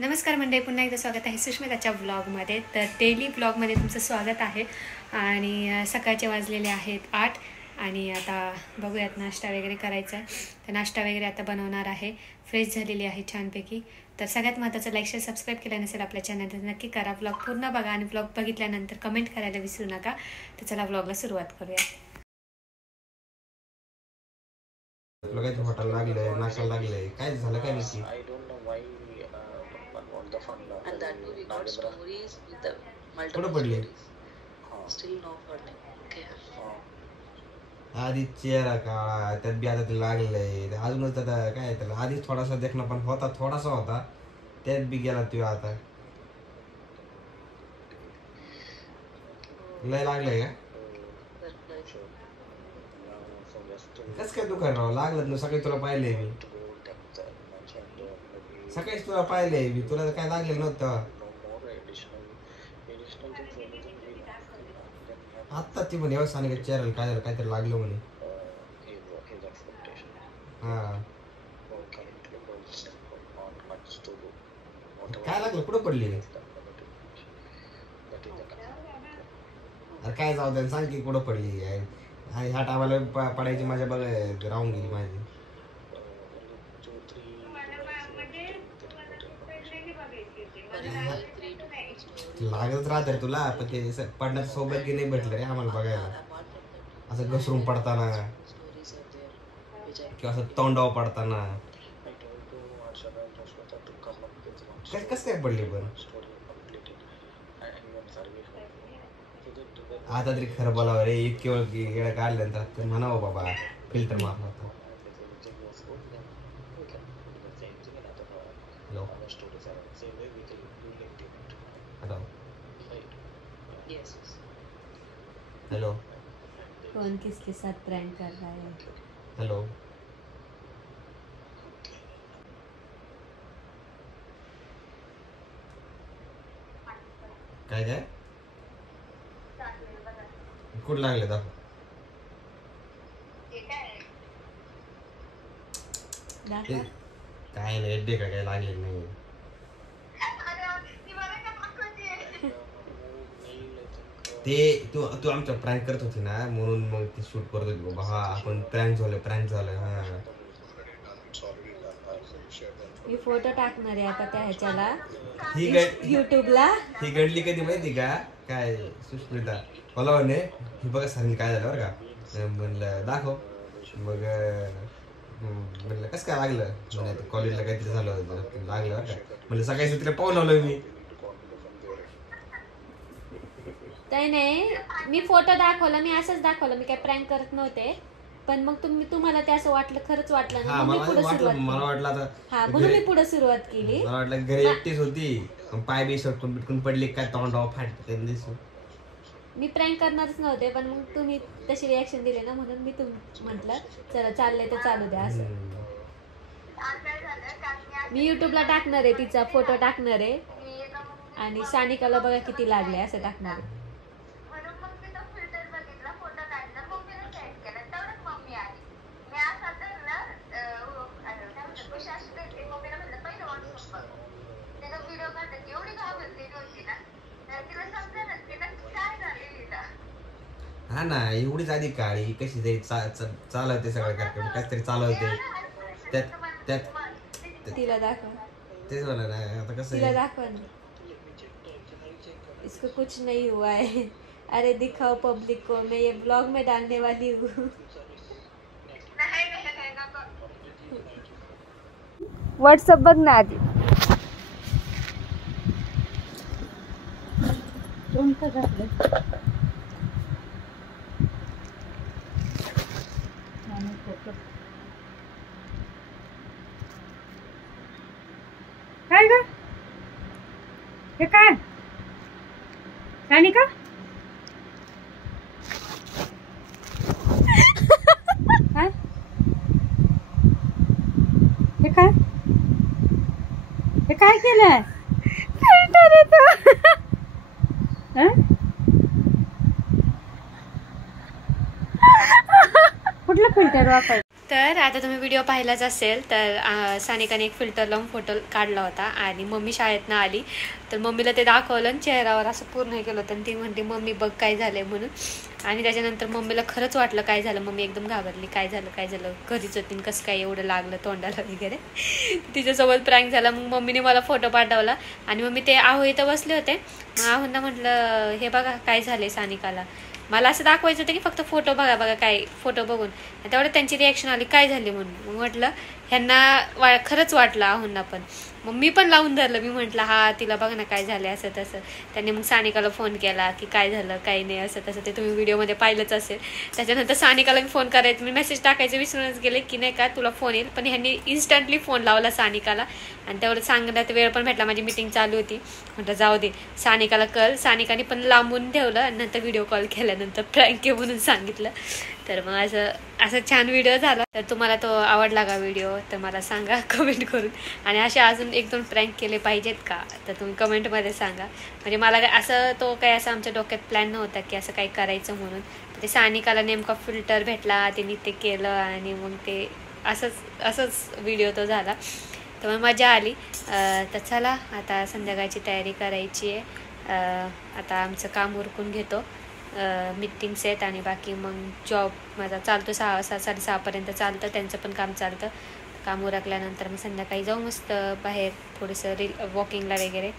नमस्कार मंडळी, पुन्हा एकदा स्वागत आहे सुष्मिताच्या व्लॉगमध्ये. तर डेली व्लॉगमध्ये तुमचं स्वागत आहे. आणि सकाळचे वाजलेले आहेत 8 आणि आता बघूयात नाश्ता वगैरे करायचा आहे. तर नाश्ता वगैरे आता बनवणार आहे. फ्रेश झालेली आहे छानपैकी. तर सगळ्यात महत्त्वाचं लाईक शेअर सबस्क्राईब केलं नसेल आपल्या चॅनल तर नक्की करा. व्लॉग पूर्ण बघा आणि व्लॉग बघितल्यानंतर कमेंट करायला विसरू नका. तर चला व्लॉगला सुरुवात करूया. लगायचं हॉटेल लागलंय, नाका लागलंय, काय झालं काय नक्की? And that too we got stories with the multiple कुठं पडली? stories. Still no funding. Okay. आधी चेहरा काळा, त्यात बी आता ते लागलंय. अजूनच आता काय त्याला आधीच थोडासा देखणं पण होता, थोडासा होता, त्यात बी गेला तो आता. लय लागलंय का? कस काय दुकान राव लागलं ना? सकाळी तुला पाहिलंय मी, सकाळीच तुला पाहिलंय मी. तुला तर काय लागलं नव्हतं. आत्ता ती म्हणे सांगितलं चेहऱ्याला काय झालं, काहीतरी लागलं म्हणे. हा काय लागलं? कुठं पडली? अरे काय जाऊ दे, सांग की कुठं पडली. आणि ह्या टायमाला पडायची माझ्या बघ राहून गेली माझी. लागत राहत तुला, पण ते पडण्यात सौभाग्य नाही भेटलं रे आम्हाला बघायला. असं घसरून पडताना किंवा असं तोंडावर पडताना. कस काय पडली पण? आता तरी खरं बोलावं रे, इतकी वेळ काढल्यानंतर म्हणावं बाबा फिल्टर मारला होता. हेलो, कौन किसके साथ प्रैंक कर रहा है? हेलो, काय काय कुठं लागले दाखव. काय नाही एड्डे का काय लागले नाही. ते तू आमच्या प्रँक करत होती ना, म्हणून मग ते शूट करत होती बाबा. हा आपण प्रँक झालं. हा मी फोटो टाकणार आहे आता त्या ह्याच्याला, ही युट्यूबला. ही घडली कधी माहिती का? काय सुष्मिता मला म्हणे हे बघा सांगितलं काय झालं बरं का. म्हणलं दाखव. मग म्हणलं कसं काय लागलं? म्हणजे कॉलेजला काहीतरी झालं होतं, लागलं बरं का. म्हणलं सकाळी तिला पाहून आलोय मी. काही नाही, मी फोटो दाखवला, मी असंच दाखवलं, मी काय प्रँक करत नव्हते. पण मग तुम्हाला ते असं वाटलं, खरंच वाटलं ना, मला वाटलं आता. हा म्हणून मी पुढे सुरुवात केली. मला वाटलं घरी एकटीच होती, पाय बी सरकून बिटकून पडली काय, तोंडावर फाटते दिसू. मी प्रँक करणारच नव्हते, पण मग तुम्ही तशी रिॲक्शन दिली ना, म्हणून मी म्हटलं चला चाललंय तर चालू द्या असं. मी युट्यूबला टाकणार आहे, तिचा फोटो टाकणार आहे आणि सानिकाला बघा किती लागले असं टाकणार आहे. हा ना, एवढीच आधी काळी कशी तरी चालवते सगळं कार्यक्रम, काहीतरी चालवते. त्यात तिला दाखव. तेच म्हणा ना, आता कसं तिला दाखव ना. इसको कुछ नहीं हुआ है. अरे दिखाओ पब्लिक को, मैं ये ब्लॉग में डालने वाली हूँ. व्हाट्सअप बघ ना आधी. काय ग हे काय सानिका? हे काय केलंय? फिल्टर येतो. कुठलं फिल्टर वापर? तर आता तुम्ही व्हिडिओ पाहिलाच असेल तर सानिकाने एक फिल्टर लावून फोटो काढला होता आणि मम्मी शाळेतनं आली तर मम्मीला ते दाखवलं आणि चेहऱ्यावर असं पूर्ण हे केलं होतं आणि ती म्हणते मम्मी बघ काय झालंय म्हणून. आणि त्याच्यानंतर मम्मीला खरंच वाटलं काय झालं. मम्मी एकदम घाबरली काय झालं घरीच होती कसं काय एवढं लागलं तोंडाला वगैरे. तिच्यासोबत प्रँक झाला. मग मम्मीने मला फोटो पाठवला आणि मग मी ते आहो इथं बसले होते. मग आहोंना म्हटलं हे बघा काय झालंय सानिकाला. मला असं दाखवायचं होतं की फक्त फोटो बघा काय फोटो बघून तेवढं त्यांची रिॲक्शन आली काय झाली म्हणून. मग म्हटलं ह्यांना खरंच वाटलं आहोंना पण. मग मी पण लावून धरलं. मी म्हटलं हा तिला बघ ना काय झालं असं तसं. त्यांनी मग सानिकाला फोन केला की काय झालं काही नाही असं तसं. ते तुम्ही व्हिडिओमध्ये पाहिलंच असेल. त्याच्यानंतर सानिकाला मी फोन करायचं मी मेसेज टाकायचं विसरूनच गेले की नाही का तुला फोन येईल. पण ह्यांनी इन्स्टंटली फोन लावला सानिकाला आणि तेवढं सांगण्यात वेळ पण भेटला. माझी मीटिंग चालू होती. म्हटलं जाऊ दे सानिकाला कळ. सानिकाने पण लांबून ठेवलं आणि नंतर व्हिडिओ कॉल केल्यानंतर प्रँक आहे म्हणून सांगितलं. तर मग असं छान व्हिडिओ झाला. तर तुम्हाला तो आवडला का व्हिडिओ तर मला सांगा कमेंट करून. आणि असे अजून 1-2 प्रँक केले पाहिजेत का तर तुम्ही कमेंटमध्ये सांगा. म्हणजे मला असं तो काही असं आमच्या डोक्यात प्लॅन नव्हता की असं काही करायचं म्हणून. ते सानिकाला नेमका फिल्टर भेटला तिने ते केलं आणि मग ते असंच व्हिडिओ तो झाला. तर मग मजा आली. तर चला आता संध्याकाळची तयारी करायची आहे. आता आमचं काम उरकून घेतो. मीटिंग्स आहेत आणि बाकी मग जॉब माझा चालतो 6-6:30पर्यंत चालतं. त्यांचं पण काम चालतं. काम उरकल्यानंतर मग संध्याकाळी जाऊ मस्त बाहेर थोडंसं वॉकिंगला वगैरे.